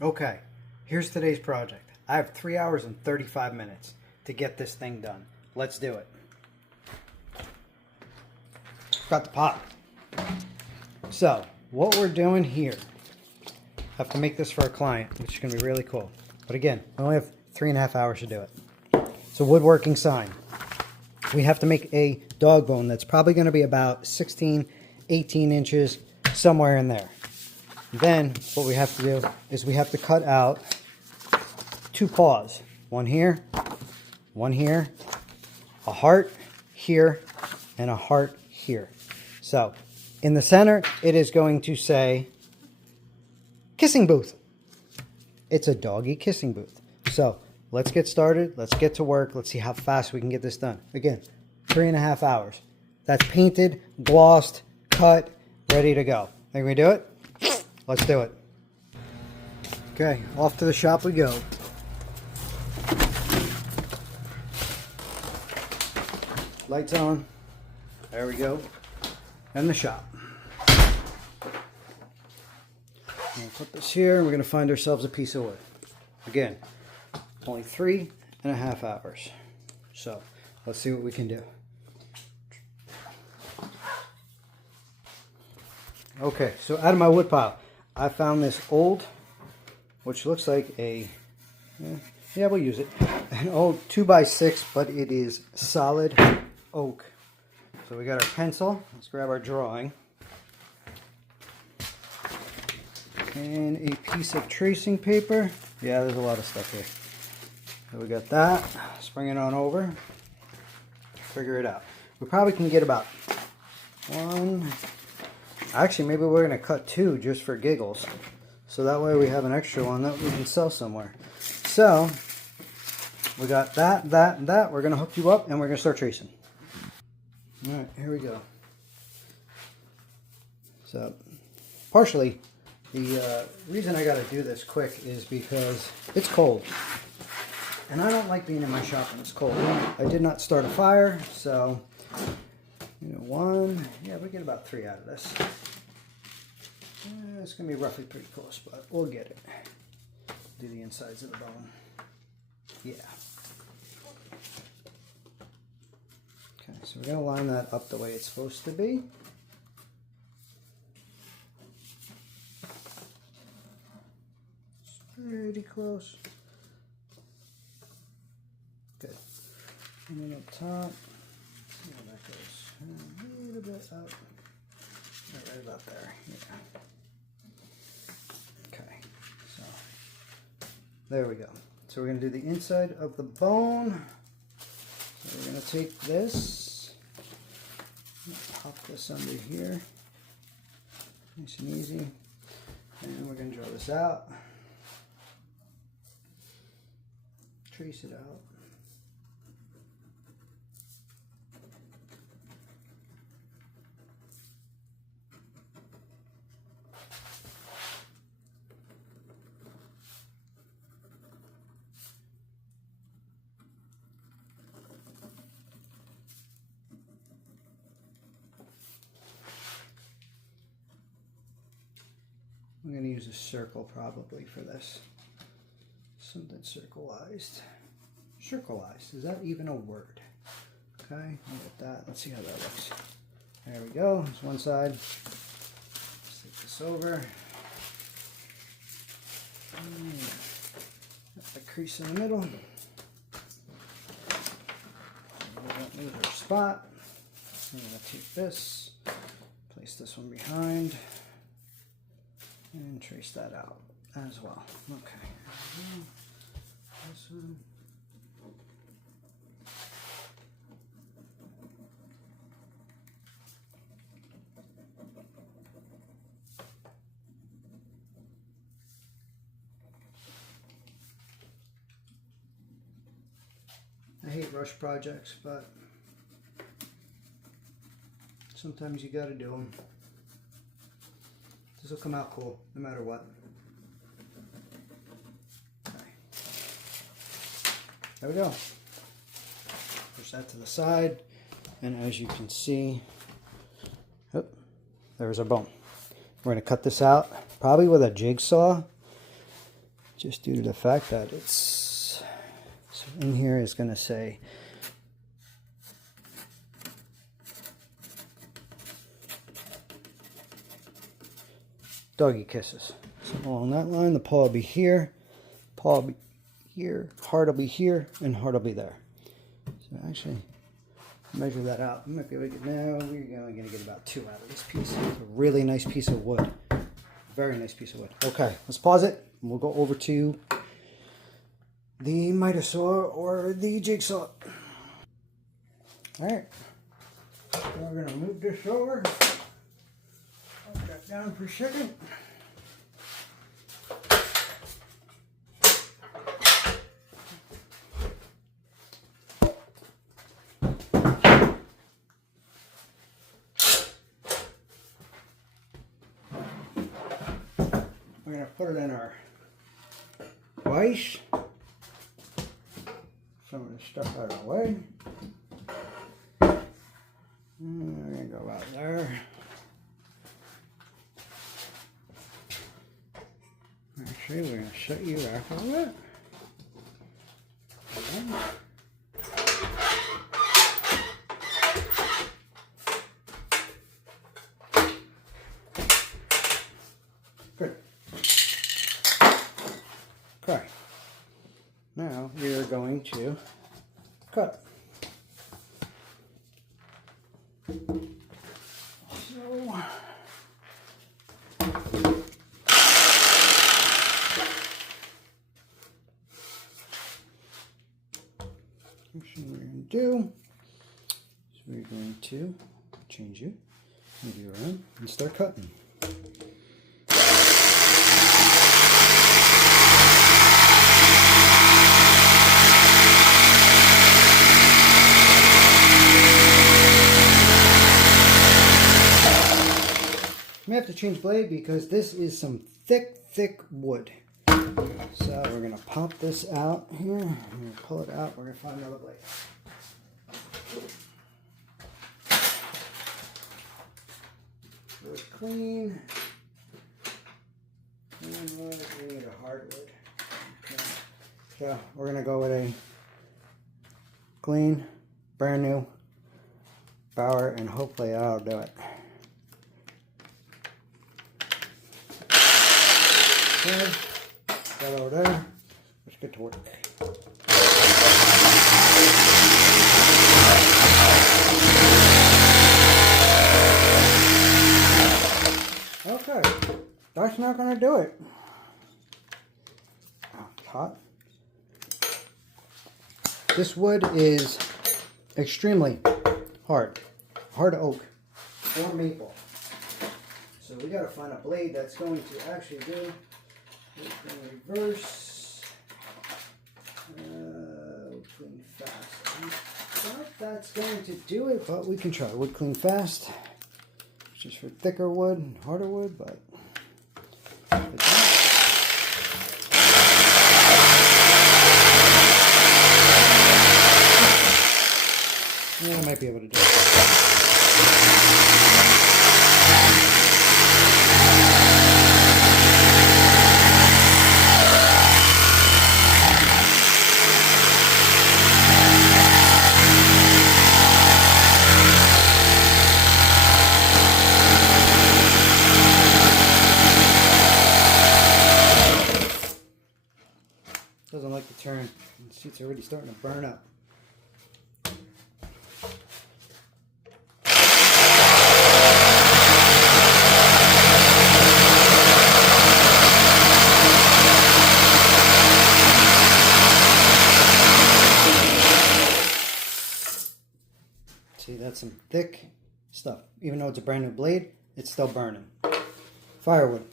Okay, here's today's project. I have 3 hours and 35 minutes to get this thing done. Let's do it. Got the pot. So, what we're doing here, I have to make this for a client, which is going to be really cool. But again, I only have 3.5 hours to do it. It's a woodworking sign. We have to make a dog bone that's probably going to be about 16, 18 inches, somewhere in there. Then what we have to do is we have to cut out 2 paws. One here, a heart here, and a heart here. So in the center, it is going to say kissing booth. It's a doggy kissing booth. So let's get started. Let's get to work. Let's see how fast we can get this done. Again, 3.5 hours. That's painted, glossed, cut, ready to go. Think we do it? Let's do it. Okay, off to the shop we go. Lights on. There we go. And the shop. We'll put this here and we're going to find ourselves a piece of wood. Again, only 3.5 hours. So let's see what we can do. Okay, so out of my wood pile, I found this old, which looks like a, yeah, we'll use it, an old 2x6, but it is solid oak. So we got our pencil. Let's grab our drawing. And a piece of tracing paper. Yeah, there's a lot of stuff here. So we got that. Let's bring it on over. Figure it out. We probably can get about 1... Actually, maybe we're going to cut 2 just for giggles. So that way we have an extra one that we can sell somewhere. So, we got that, and that. We're going to hook you up and we're going to start tracing. Alright, here we go. So, partially, the reason I got to do this quick is because it's cold. And I don't like being in my shop when it's cold. I did not start a fire, so... we get about 3 out of this. It's going to be roughly pretty close, but we'll get it. Do the insides of the bone. Yeah. Okay, so we're going to line that up the way it's supposed to be. Pretty close. Good. And then up top. See how that goes. A little bit up. Right about there. Yeah. Okay. So there we go. So we're going to do the inside of the bone. So we're going to take this. Pop this under here. Nice and easy. And we're going to draw this out. Trace it out. I'm going to use a circle probably for this. Something circleized. Circleized. Is that even a word? Okay, look at that. Let's see how that looks. There we go. There's one side. Let's take this over. Got the crease in the middle. We don't lose our spot. I'm going to take this, place this one behind, and trace that out as well. Okay. This one. I hate rush projects, but sometimes you gotta do them. This will come out cool, no matter what. Okay. There we go. Push that to the side, and as you can see, oh, there's our bone. We're going to cut this out, probably with a jigsaw. just due to the fact that it's, so in here is going to say doggy kisses. So along that line, the paw will be here, paw will be here, heart will be here, and heart will be there. So actually, measure that out. I might be able to get, now we're only going to get about 2 out of this piece. It's a really nice piece of wood. Very nice piece of wood. Okay, let's pause it, and we'll go over to the miter saw or the jigsaw. Alright, so we're going to move this over. Hold that down for a second. We're going to put it in our vise. Some of the stuff out of the way. And we're going to go out there. Actually, we're going to set you back a little bit. Good. Okay. Now we are going to cut. So what we're going to do is we're going to change you, move you around, and start cutting. We have to change blade because this is some thick wood. So we're going to pop this out here. We're going to pull it out. We're going to find another blade. Wood clean. And we need a hardwood. Okay. So we're going to go with a clean, brand new Bauer, and hopefully that'll do it. Okay, that over there. Let's get to work. Okay, that's not going to do it. Oh, it's hot. This wood is extremely hard oak or maple. So we got to find a blade that's going to actually do. Reverse. Clean fast. I doubt that's going to do it, but we can try. Wood clean fast. It's just for thicker wood, harder wood, but. Yeah, I might be able to do it. Doesn't like to turn. The seat's already starting to burn up. See, that's some thick stuff. Even though it's a brand new blade, it's still burning. Firewood.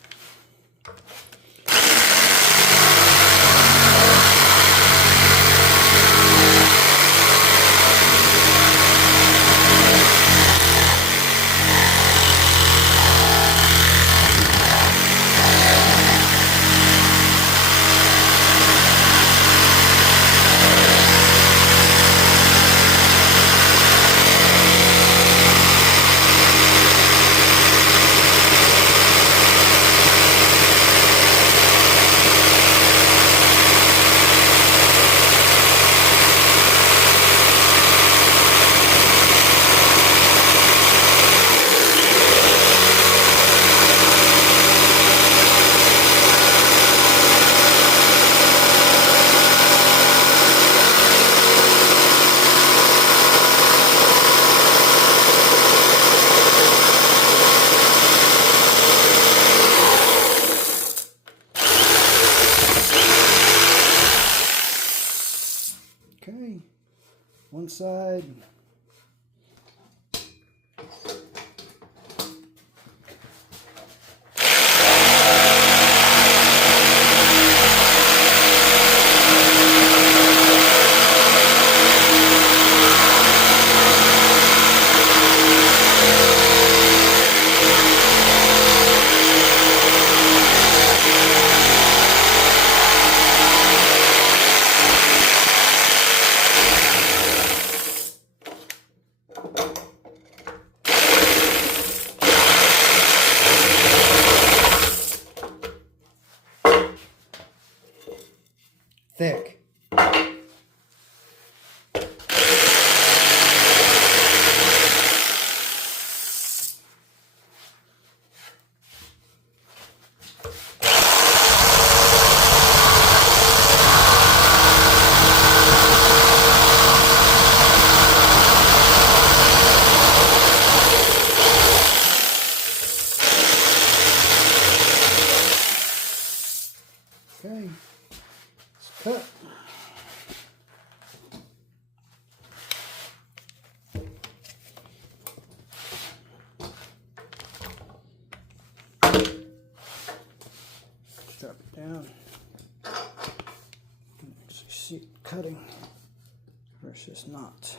one side. Thick. Okay, let's cut. Drop it down. Actually see it cutting versus not.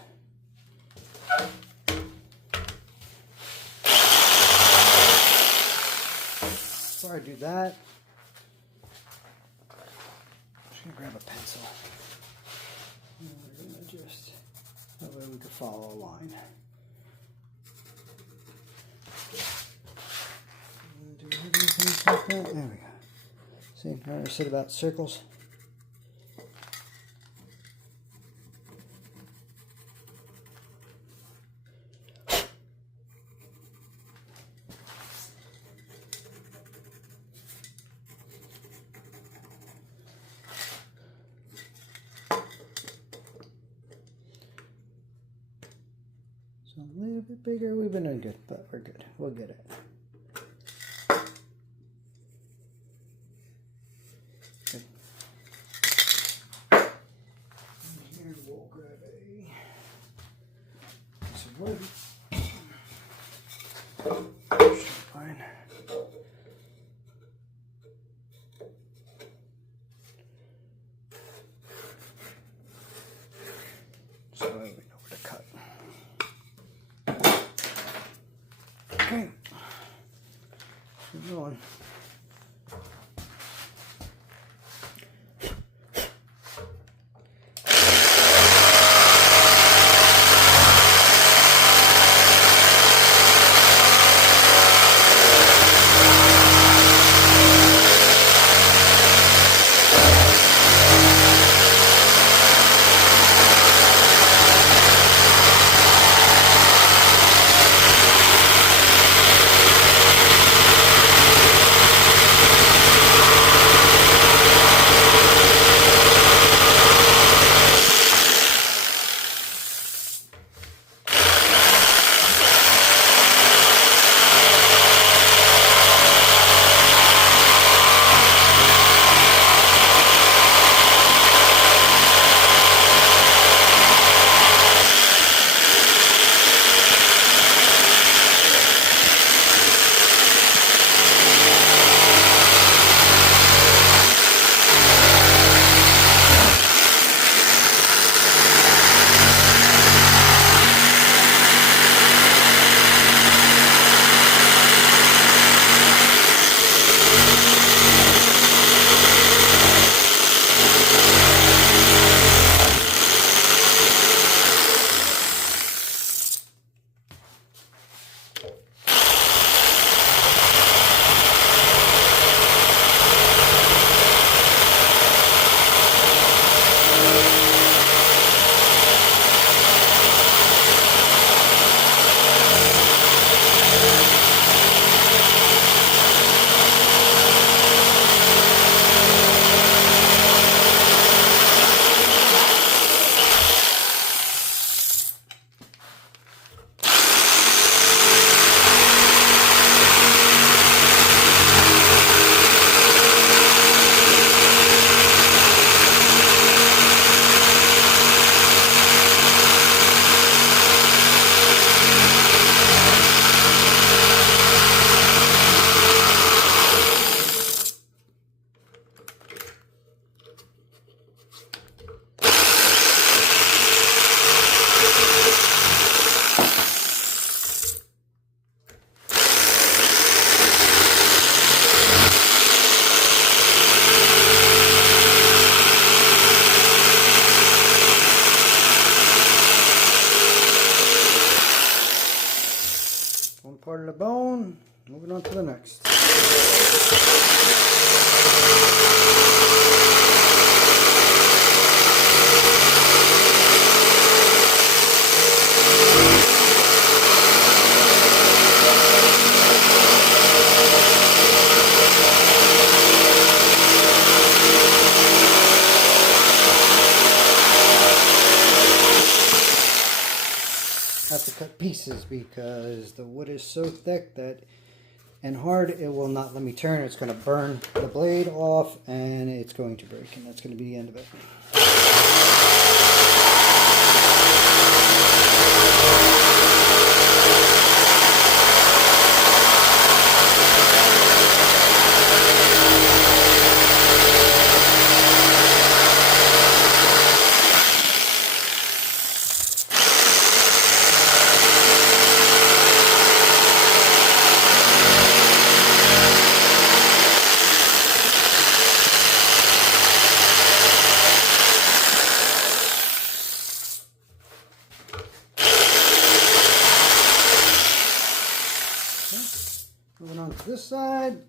Before I do that, I'm just gonna grab a pencil. And we're gonna just, that way we can follow a line. Do we have anything like that? There we go. See, remember I said about circles? So a little bit bigger. We've been doing good, but we're good. We'll get it. Good. And here we'll grab a piece of wood. Fine. So we know where to cut. Okay, keep going. pieces because the wood is so thick that and hard it will not let me turn. It's going to burn the blade off and it's going to break, and that's going to be the end of it. Moving on to this side.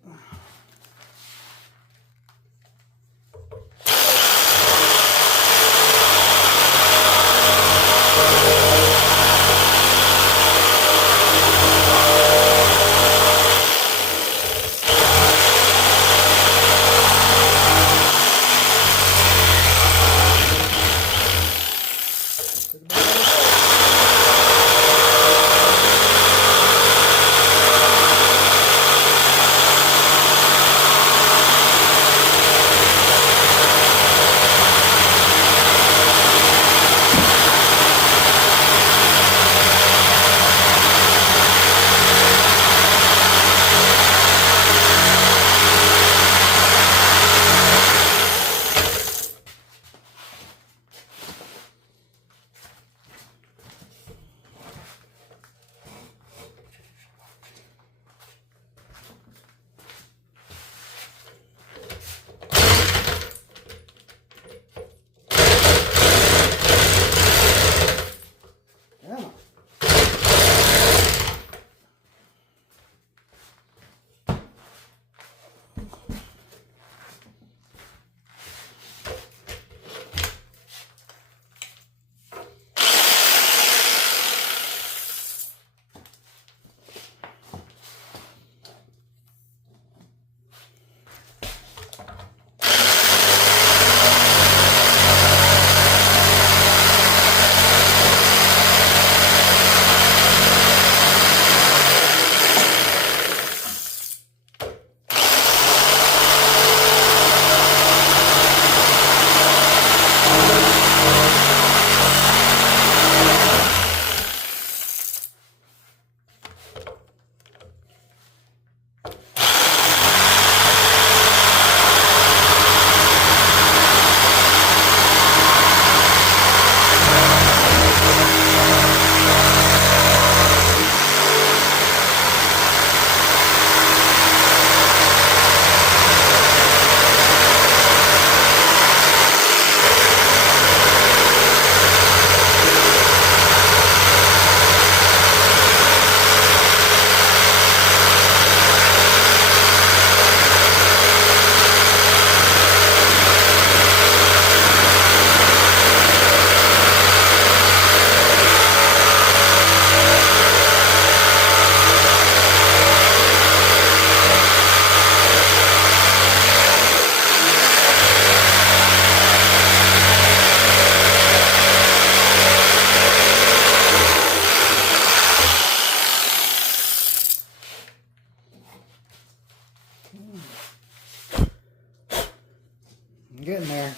I'm getting there.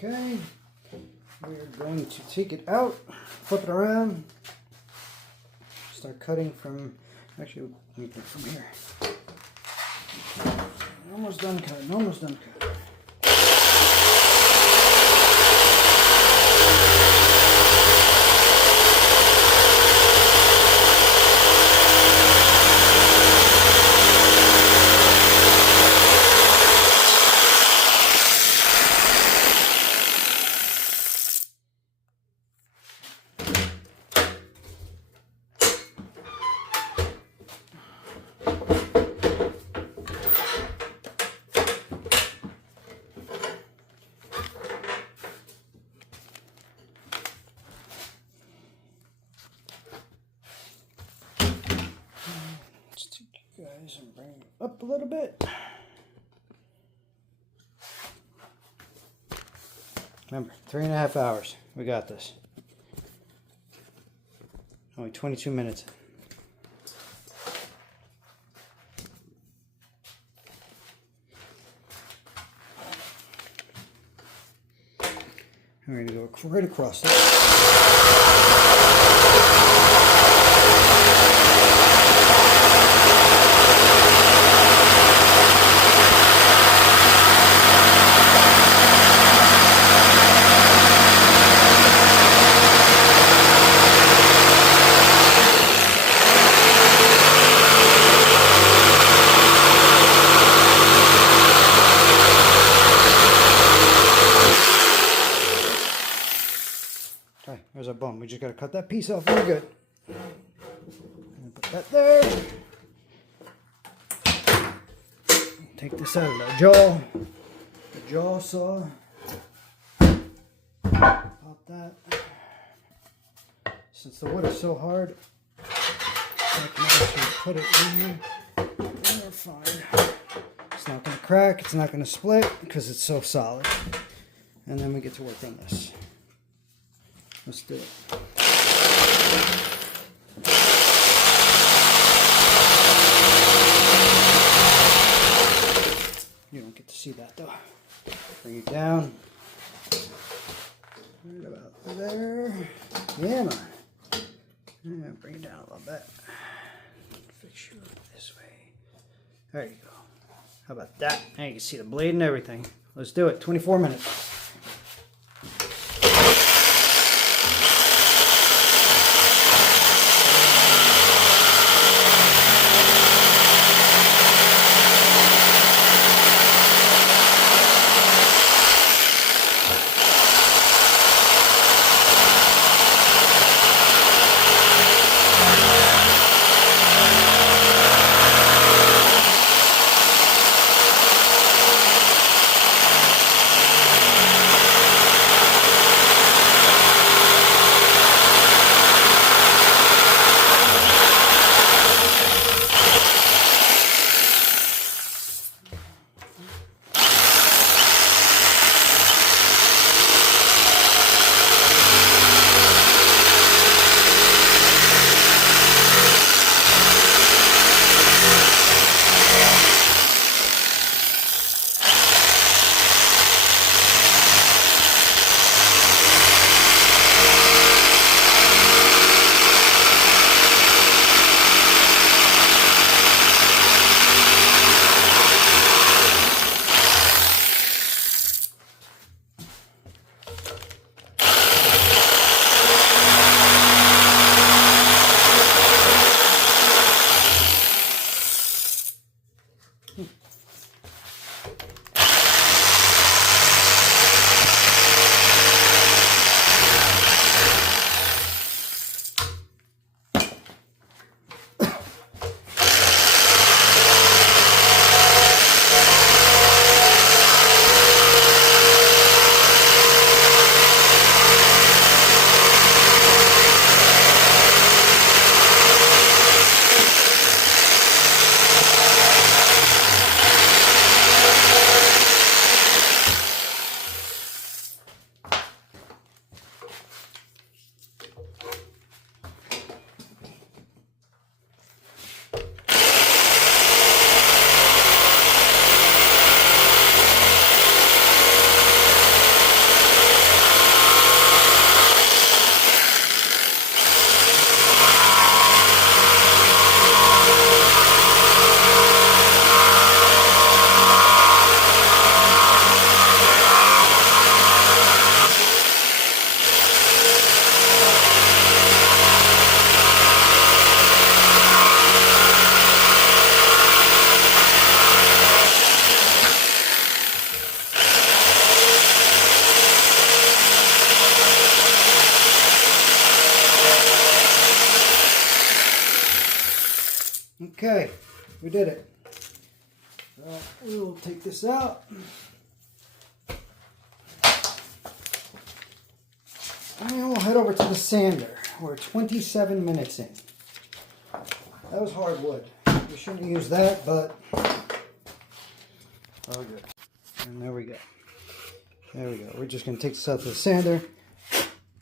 Okay, we're going to take it out, flip it around, start cutting from, actually, let me put it from here. Almost done cutting, almost done cutting. Guys, and bring it up a little bit. Remember, 3.5 hours. We got this. Only 22 minutes. I'm going to go right across it. Okay, there's our bone. We just got to cut that piece off. We're good. Put that there. Take this out of the jaw saw. Pop that. Since the wood is so hard, I can actually put it in here. And we're fine. It's not going to crack. It's not going to split because it's so solid. And then we get to work on this. Let's do it. You don't get to see that though. Bring it down. Right about there. Yeah, man. Yeah, bring it down a little bit. Fix you this way. There you go. How about that? Now you can see the blade and everything. Let's do it. 24 minutes. Okay, we did it. So we will take this out. And we'll head over to the sander. We're 27 minutes in. That was hard wood. We shouldn't use that, but all good. And there we go. There we go. We're just going to take this out to the sander,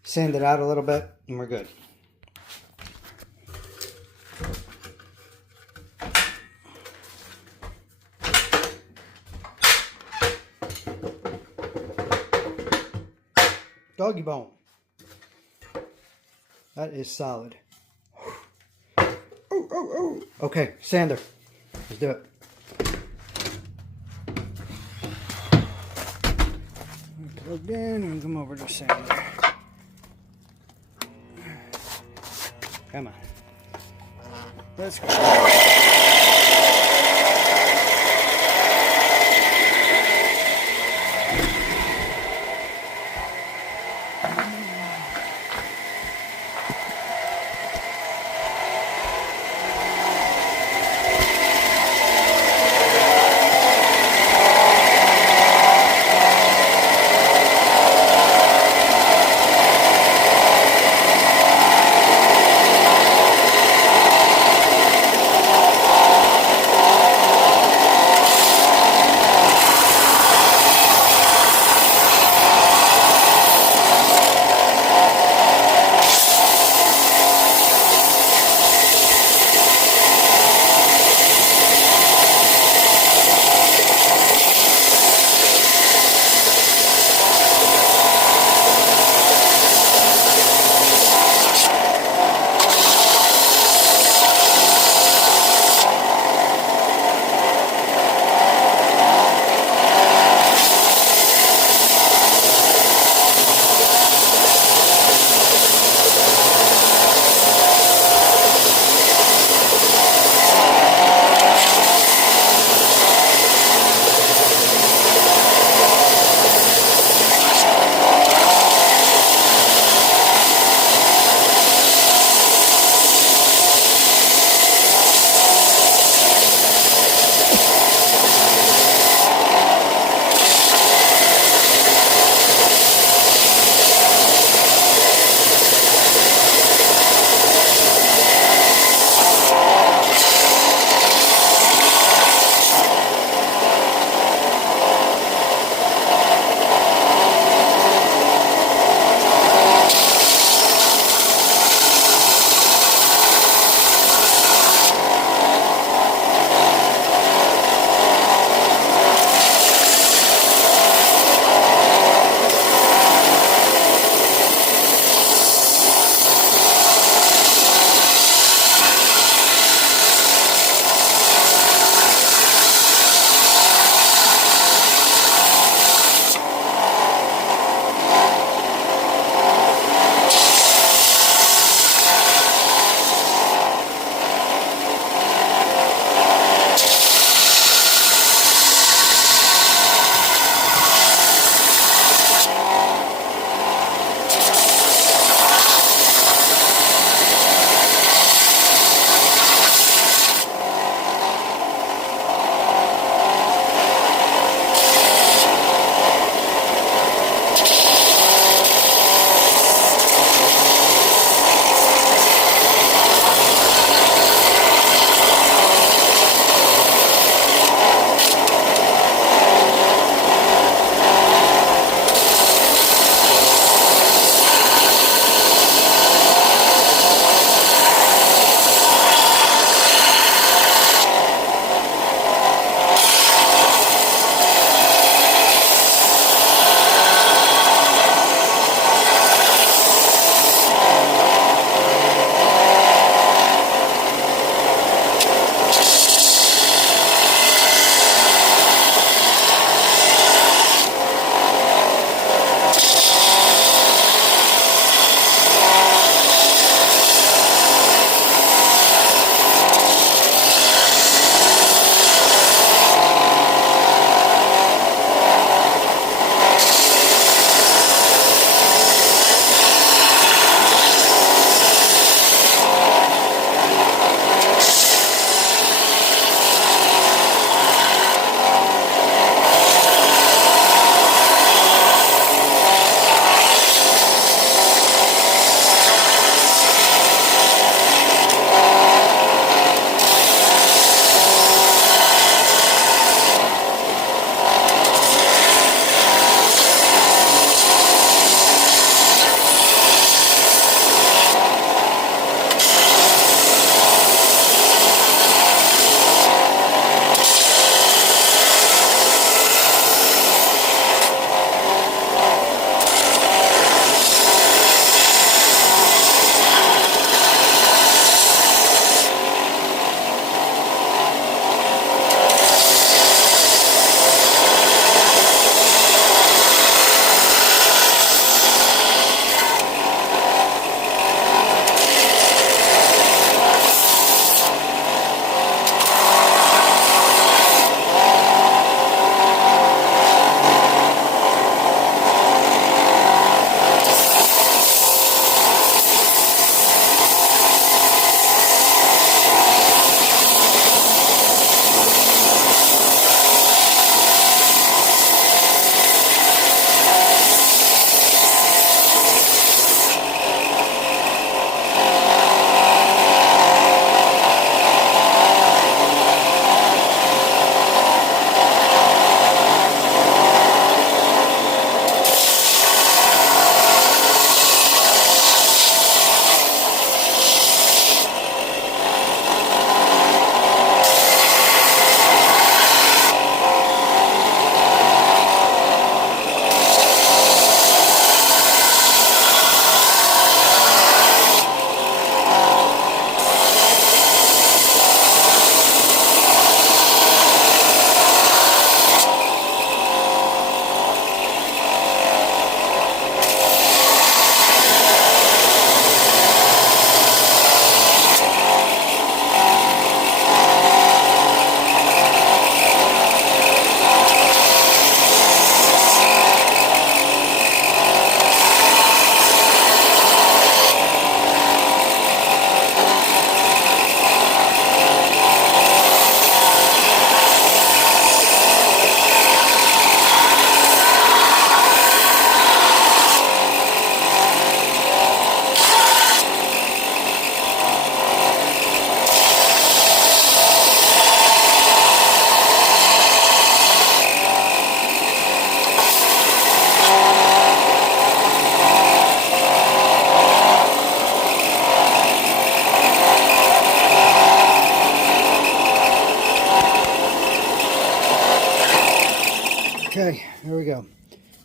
sand it out a little bit, and we're good. Doggy bone. That is solid. Oh. Okay, sander. Let's do it. Plugged in and come over to sander. Come on. Let's go.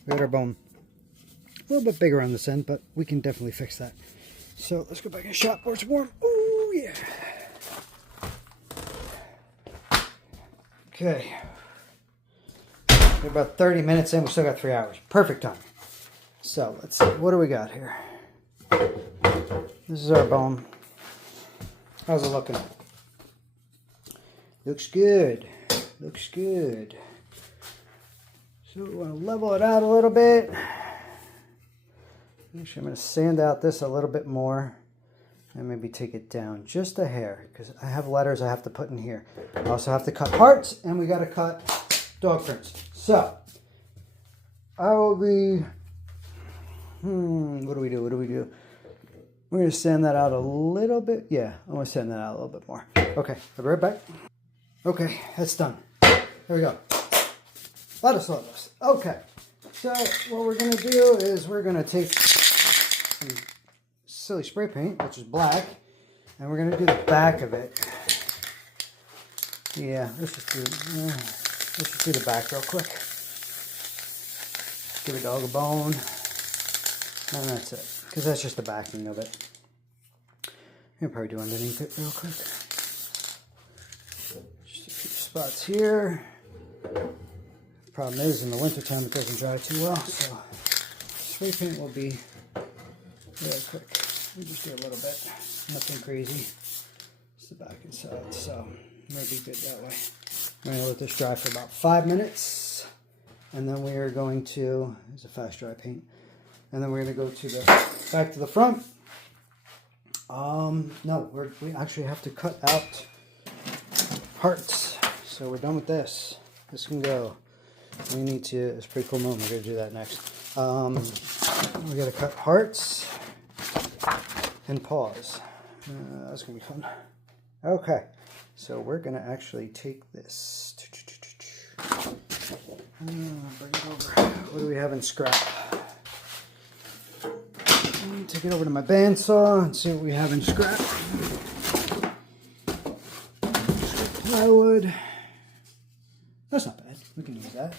We got our bone a little bit bigger on this end, but we can definitely fix that. So let's go back in the shop where it's warm. Oh yeah. Okay. We're about 30 minutes in. We still got 3 hours. Perfect time. So let's see. What do we got here? This is our bone. How's it looking? Looks good. Looks good. So we want to level it out a little bit. Actually, I'm going to sand out this a little bit more and maybe take it down just a hair because I have letters I have to put in here. I also have to cut hearts and we got to cut dog prints. So I will be, what do we do? What do we do? We're going to sand that out a little bit. Yeah, I'm going to sand that out a little bit more. Okay, I'll be right back. Okay, that's done. There we go. A lot of sawdust. Okay, so what we're going to do is we're going to take some silly spray paint, which is black, and we're going to do the back of it. Yeah, let's just do the back real quick. Give a dog a bone, and that's it, because that's just the backing of it. I'll probably do underneath it real quick. Just a few spots here. Problem is, in the wintertime it doesn't dry too well, so spray paint will be really quick. We just do a little bit, nothing crazy. It's the back and side, so it might be good that way. I'm going to let this dry for about 5 minutes, and then we are going to, it's a fast dry paint, and then we're going to go to the back to the front. No, we actually have to cut out hearts, so we're done with this. This can go. We need to, it's a pretty cool moment, we're going to do that next. We got to cut hearts and paws. That's going to be fun. Okay, so we're going to actually take this. Bring it over. What do we have in scrap? Take it over to my bandsaw and see what we have in scrap. Plywood. That's not bad. We can use that.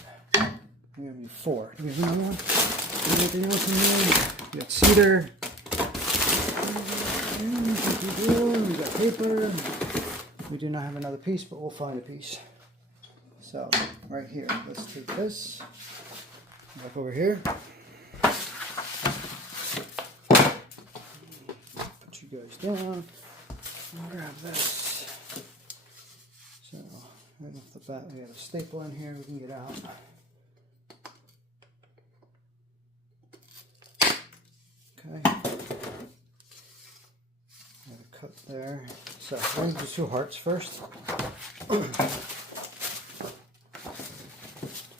We have 4. Do we have another one? Anything else in here? We got cedar. We got paper. We do not have another piece, but we'll find a piece. So, right here, let's take this. Back over here. Put you guys down. And grab this. So, right off the bat, we have a staple in here we can get out. Okay. Got a cut there. So, we're going to do 2 hearts first.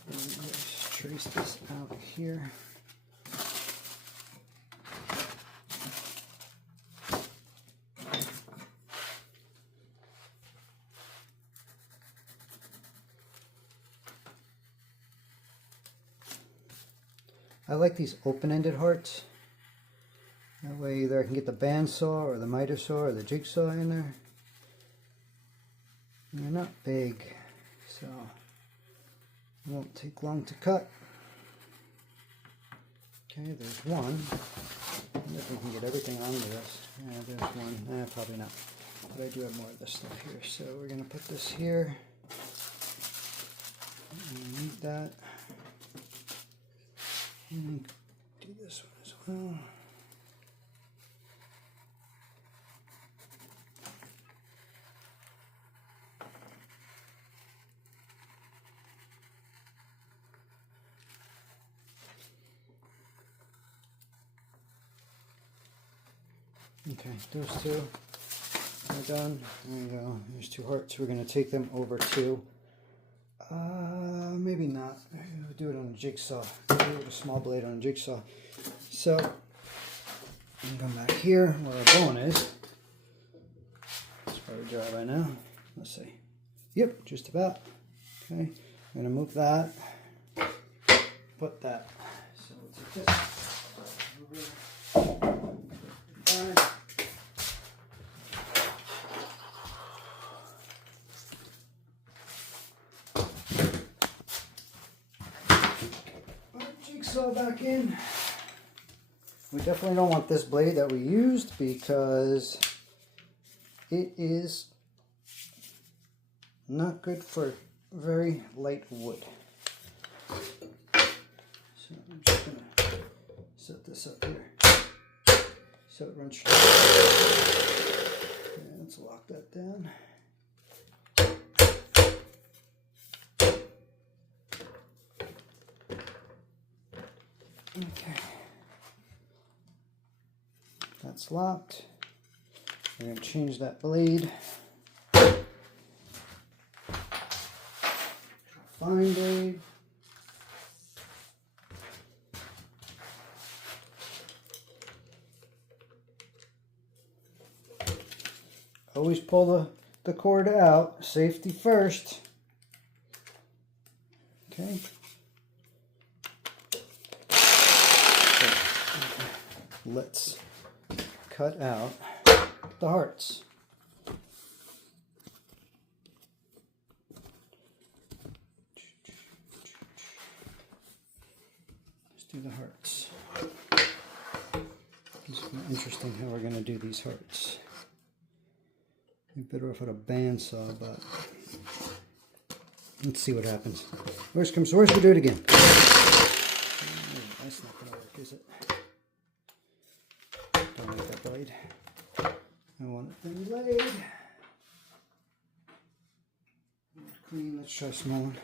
Let's trace this out here. I like these open-ended hearts. That way either I can get the bandsaw or the miter saw or the jigsaw in there. And they're not big, so it won't take long to cut. Okay, there's one. I wonder if we can get everything onto this. Yeah, there's one. Probably not. But I do have more of this stuff here. So we're going to put this here. We need that. And do this one as well. Okay, those 2 are done. There we go. There's 2 hearts. We're going to take them over to, maybe not. We'll do it on a jigsaw. We'll do it with a small blade on a jigsaw. So, I'm going to come back here where our bone is. It's probably dry by now. Let's see. Yep, just about. Okay, I'm going to move that. Put that. So, we'll take this over. bandsaw back in. We definitely don't want this blade that we used because it is not good for very light wood. So I'm just going to set this up here so it runs straight. And let's lock that down. Okay, that's locked. We're going to change that blade. Fine blade. Always pull the cord out. Safety first. Okay. Let's cut out the hearts. Let's do the hearts. It's interesting how we're going to do these hearts. You're better off with a bandsaw, but let's see what happens. Worst comes to worst, we do it again. That's not going to work, is it? Don't want that blade. I want it thin blade. Clean, let's try small one.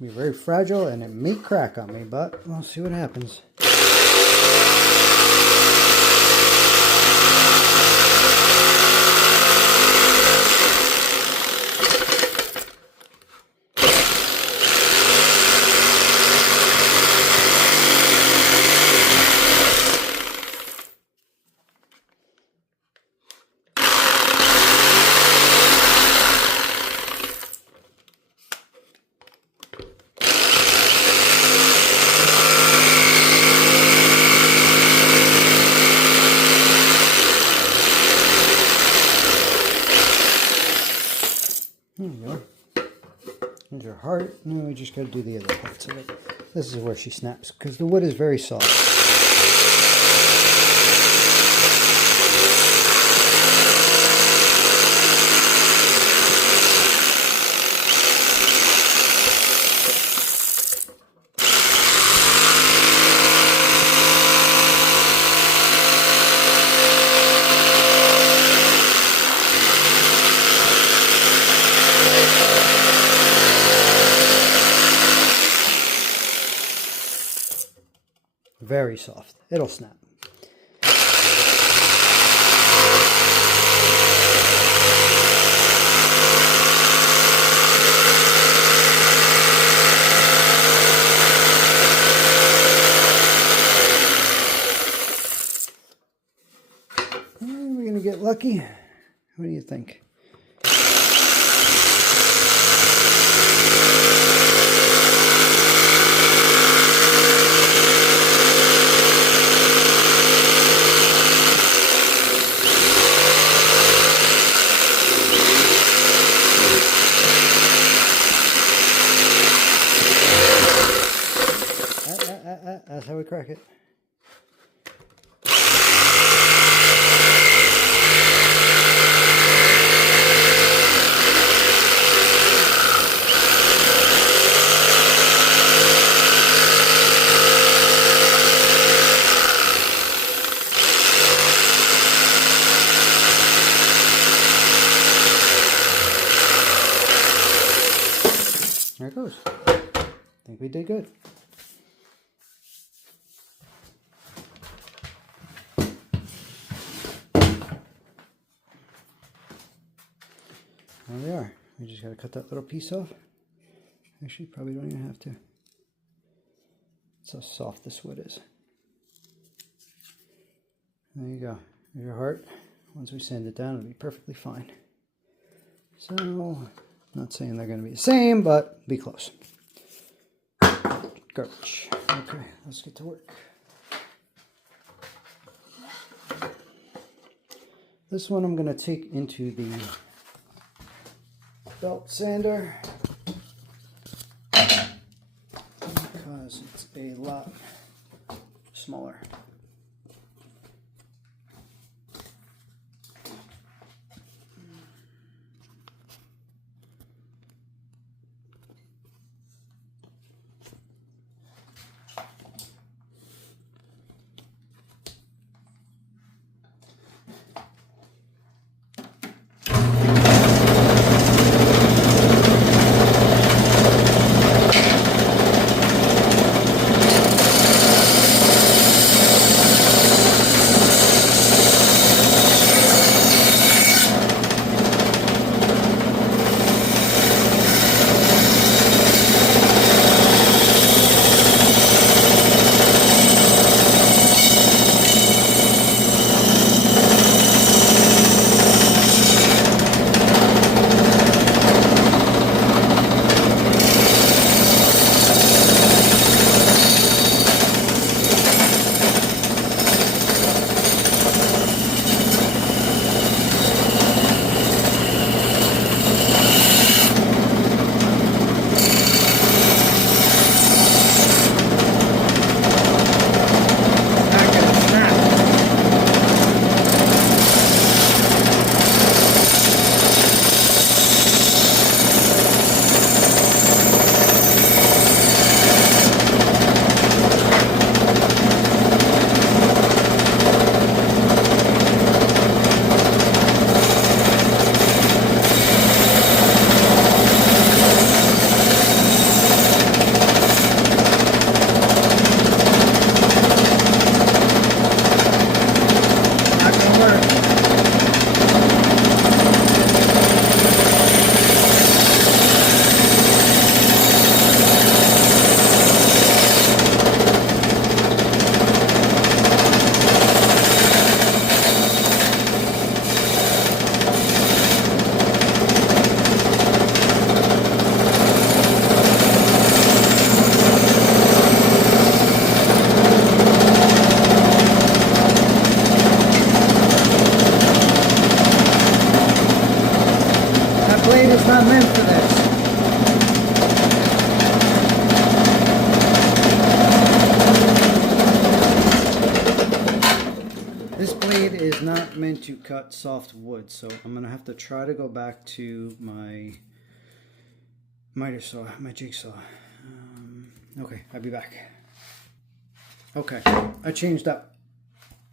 Be very fragile and it may crack on me, but we'll see what happens. There you go. There's your heart. Now we just got to do the other parts of it. This is where she snaps because the wood is very soft. Very soft. It'll snap. We're going to get lucky. What do you think? crack it. There it goes. I think we did good. There we are. We just got to cut that little piece off. Actually, probably don't even have to. That's how soft this wood is. There you go. There's your heart. Once we sand it down, it'll be perfectly fine. So, not saying they're going to be the same, but be close. Garbage. Okay, let's get to work. This one I'm going to take into the belt sander because it's a lot smaller. blade is not meant for this. This blade is not meant to cut soft wood, so I'm going to have to try to go back to my miter saw, my jigsaw. Okay, I'll be back. Okay, I changed up.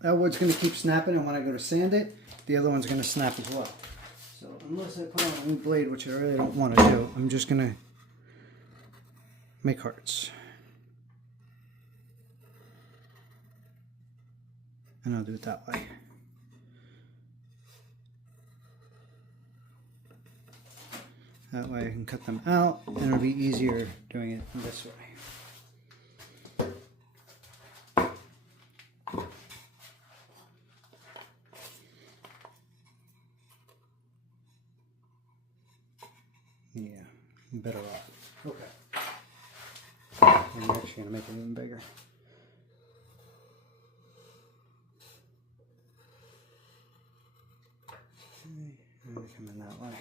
That wood's going to keep snapping, and when I go to sand it, the other one's going to snap as well. So unless I put on a new blade, which I really don't want to do, I'm just going to make hearts. And I'll do it that way. That way I can cut them out, and it'll be easier doing it this way. Yeah, better off. Okay. I'm actually going to make it even bigger. Okay, I'm going to come in that way.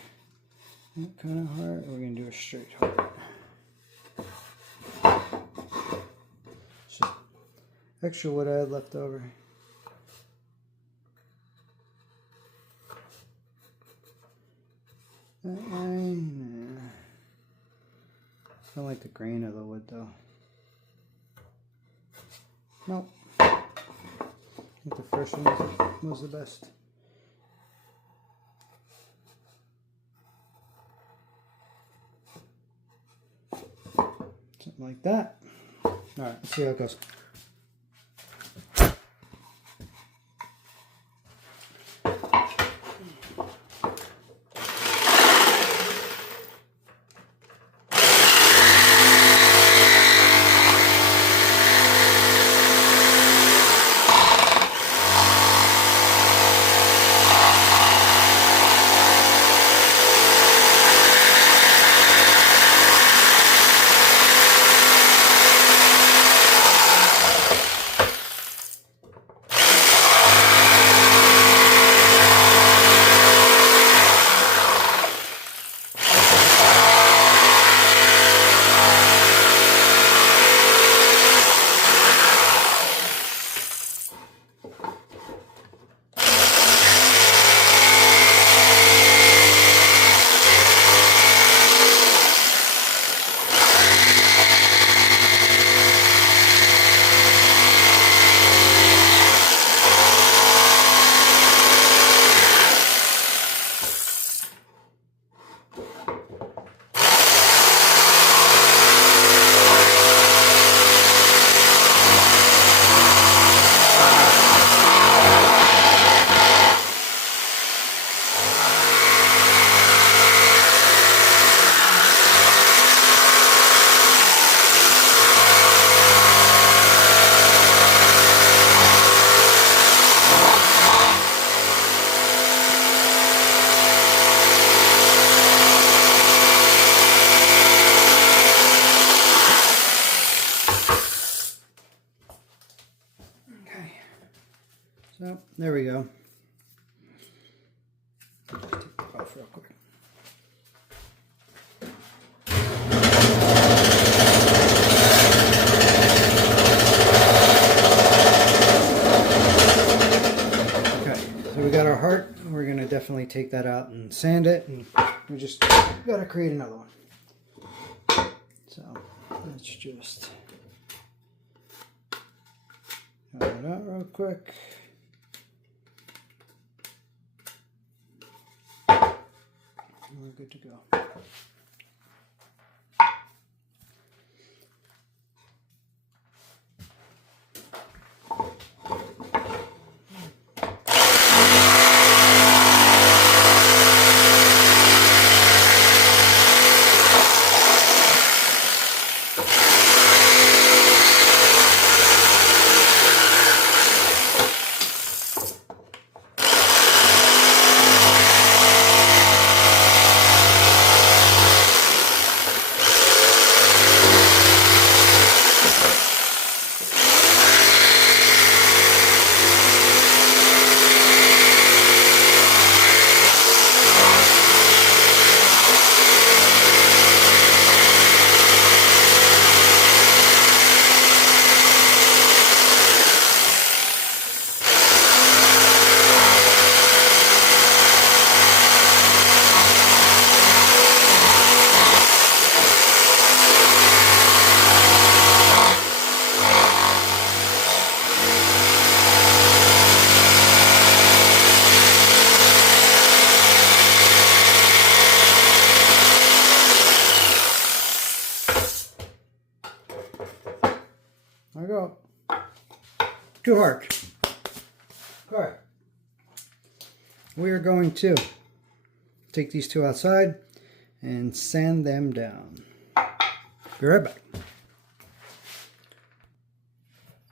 That kind of heart, we're going to do a straight heart. So, extra wood I had left over. Don't like the grain of the wood though. Nope. I think the first one was the best. Something like that. Alright, let's see how it goes. So there we go. Just take it off real quick. Okay, so we got our heart. We're gonna definitely take that out and sand it, and we just gotta create another one. So let's just cut it out real quick. We're good to go. There we go. Too hard. Alright. We are going to take these two outside and sand them down. Be right back.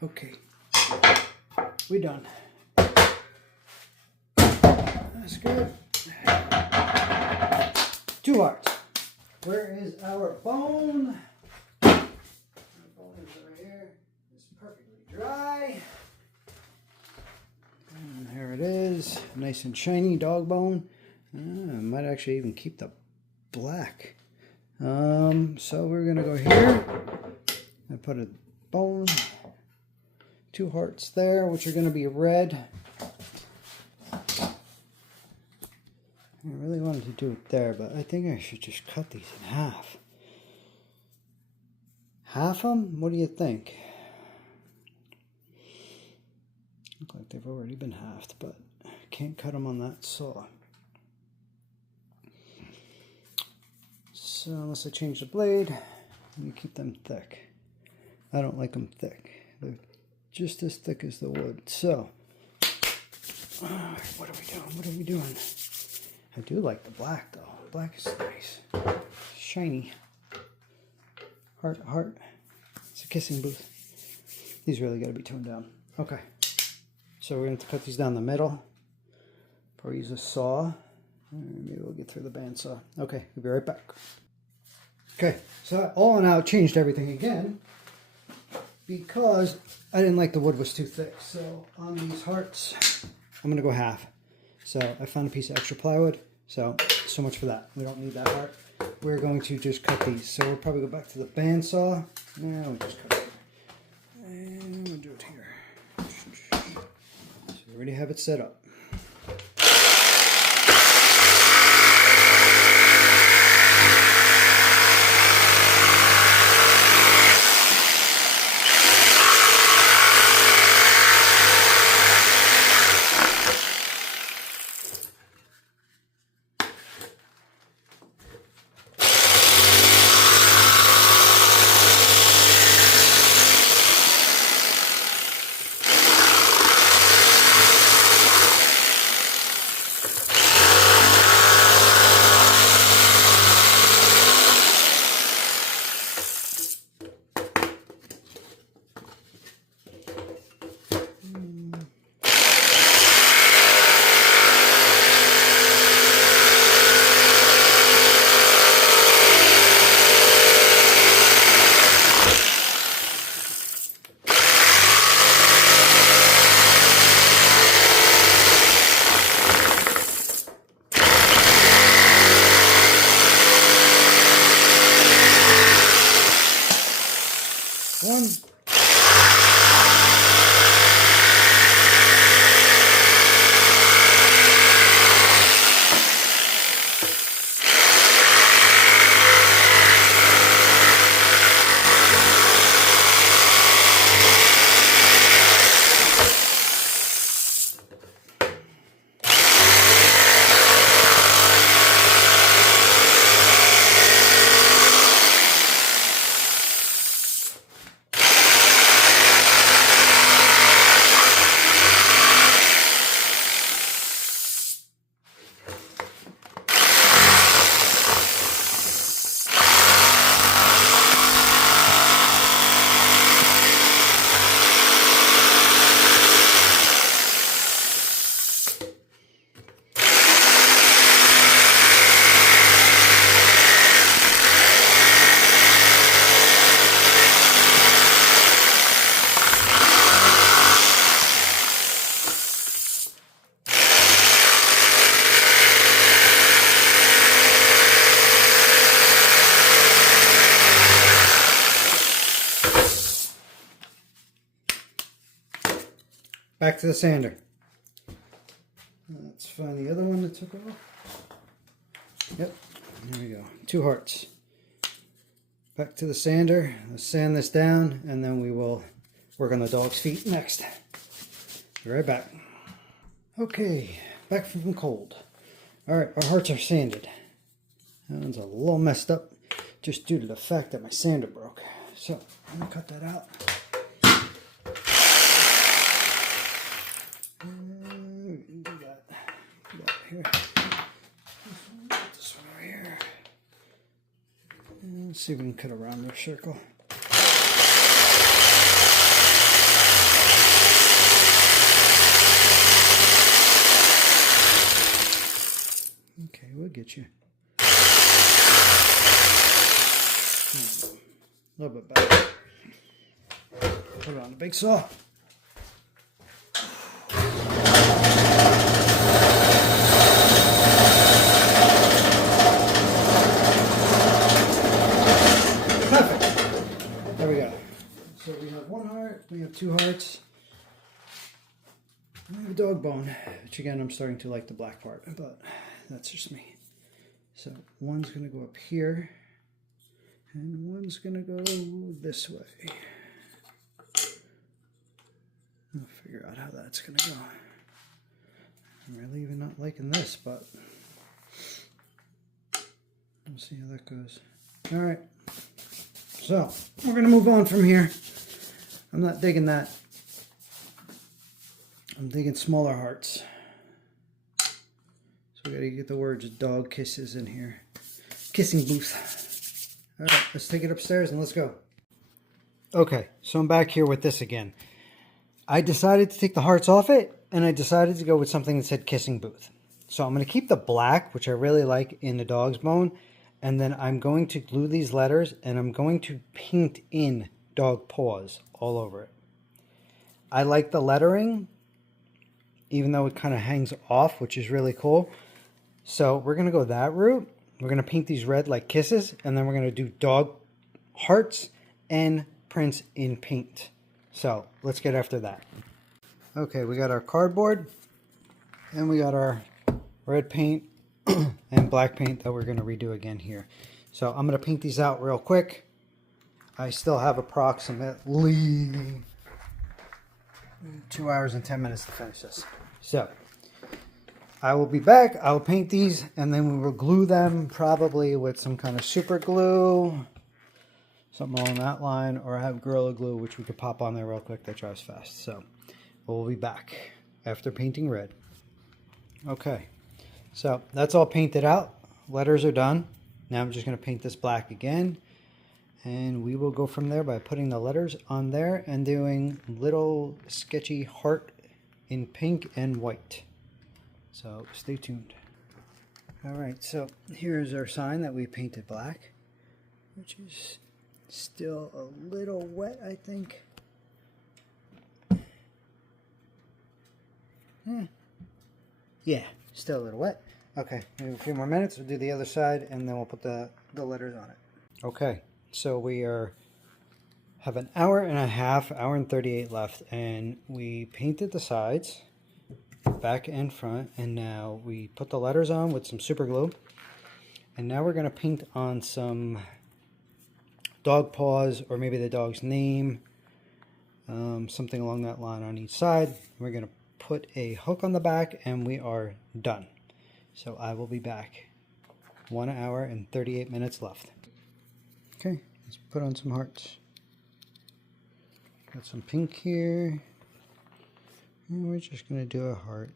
Okay. We done. That's good. Two hearts. Where is our bone? Our bone is over here. It's perfectly dry. And here it is. Nice and shiny dog bone. I might actually even keep the black. So we're going to go here and put a bone 2 hearts there, which are going to be red. I really wanted to do it there, but I think I should just cut these in half. Half them? What do you think? Look like they've already been halved, but I can't cut them on that saw. So unless I change the blade, you keep them thick. I don't like them thick. They're just as thick as the wood. So, what are we doing? What are we doing? I do like the black though. Black is nice. Shiny. Heart, heart. It's a kissing booth. These really got to be toned down. Okay. So we're going to cut these down the middle. Probably use a saw. Maybe we'll get through the bandsaw. Okay, we'll be right back. Okay, so all in all, changed everything again because I didn't like the wood was too thick. So on these hearts, I'm going to go half. So I found a piece of extra plywood. So much for that. We don't need that heart. We're going to just cut these. So we'll probably go back to the bandsaw. No, we'll just cut it. And we'll do it here. So we already have it set up. Back to the sander. Let's find the other one that took off. Yep, there we go. 2 hearts. Back to the sander. Let's sand this down and then we will work on the dog's feet next. Be right back. Okay, back from cold. Alright, our hearts are sanded. That one's a little messed up just due to the fact that my sander broke. So, I'm going to cut that out. Here. This one over here. And let's see if we can cut around the circle. Okay, we'll get you. A little bit better. Put it on the big saw. Perfect. There we go. So we have 1 heart, we have 2 hearts. I have a dog bone, which again, I'm starting to like the black part, but that's just me. So one's going to go up here, and one's going to go this way. I'll figure out how that's going to go. I'm really even not liking this, but we'll see how that goes. All right, so we're going to move on from here. I'm not digging that. I'm digging smaller hearts. So we got to get the words dog kisses in here. Kissing booth. All right, let's take it upstairs and let's go. Okay, so I'm back here with this again. I decided to take the hearts off it, and I decided to go with something that said kissing booth. So I'm going to keep the black, which I really like, in the dog's bone, and then I'm going to glue these letters, and I'm going to paint in dog paws all over it. I like the lettering, even though it kind of hangs off, which is really cool. So we're going to go that route. We're going to paint these red like kisses, and then we're going to do dog hearts and prints in paint. So let's get after that. Okay, we got our cardboard, and we got our red paint and black paint that we're going to redo again here. So I'm going to paint these out real quick. I still have approximately 2 hours and 10 minutes to finish this. So I will be back. I'll paint these, and then we will glue them probably with some kind of super glue, something along that line, or I have Gorilla Glue, which we could pop on there real quick that dries fast. So we'll be back after painting red. Okay, so that's all painted out. Letters are done. Now I'm just going to paint this black again, and we will go from there by putting the letters on there and doing little sketchy heart in pink and white. So stay tuned. All right, so here's our sign that we painted black, which is still a little wet, I think. Yeah, still a little wet. Okay, maybe a few more minutes. We'll do the other side, and then we'll put the letters on it. Okay, so we have an hour and a half, hour and 38 left, and we painted the sides, back and front, and now we put the letters on with some super glue, and now we're going to paint on some dog paws, or maybe the dog's name, something along that line on each side. We're going to put a hook on the back, and we are done. So I will be back. 1 hour and 38 minutes left. Okay, let's put on some hearts. Got some pink here, and we're just going to do a heart.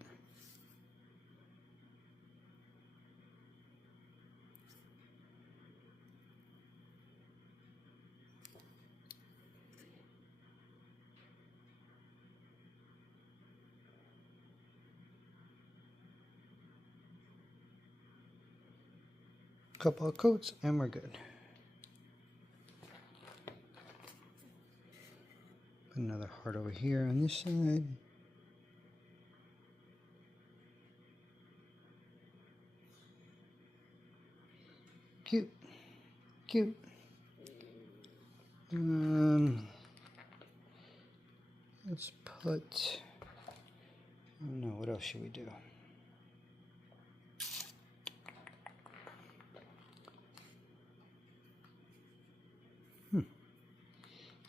Couple of coats and we're good. Put another heart over here on this side. Cute, cute. Let's put, I don't know, what else should we do?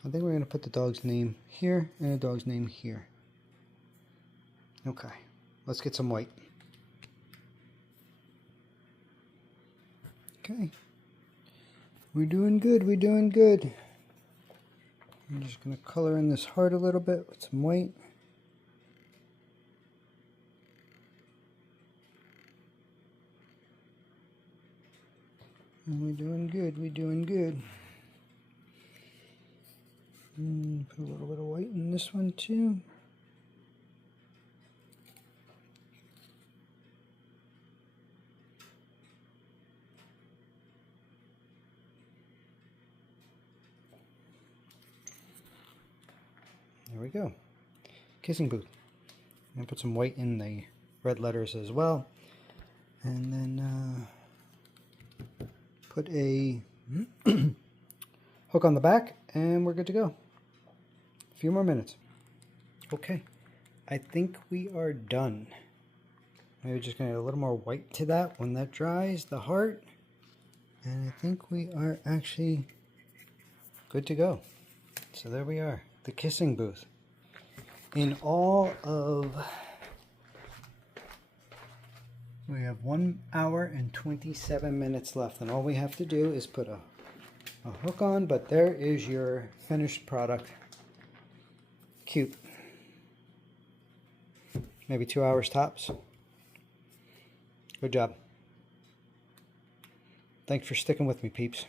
I think we're going to put the dog's name here and the dog's name here. Okay, let's get some white. Okay, we're doing good, we're doing good. I'm just going to color in this heart a little bit with some white. And we're doing good, we're doing good. Put a little bit of white in this one too. There we go. Kissing booth. I'm going to put some white in the red letters as well. And then put a hook on the back, and we're good to go. A few more minutes. Okay, I think we are done. Maybe just going to add a little more white to that when that dries, the heart. And I think we are actually good to go. So there we are, the kissing booth. In all of, we have 1 hour and 27 minutes left, and all we have to do is put a hook on, but there is your finished product. Cute. Maybe 2 hours tops. Good job. Thanks for sticking with me, peeps.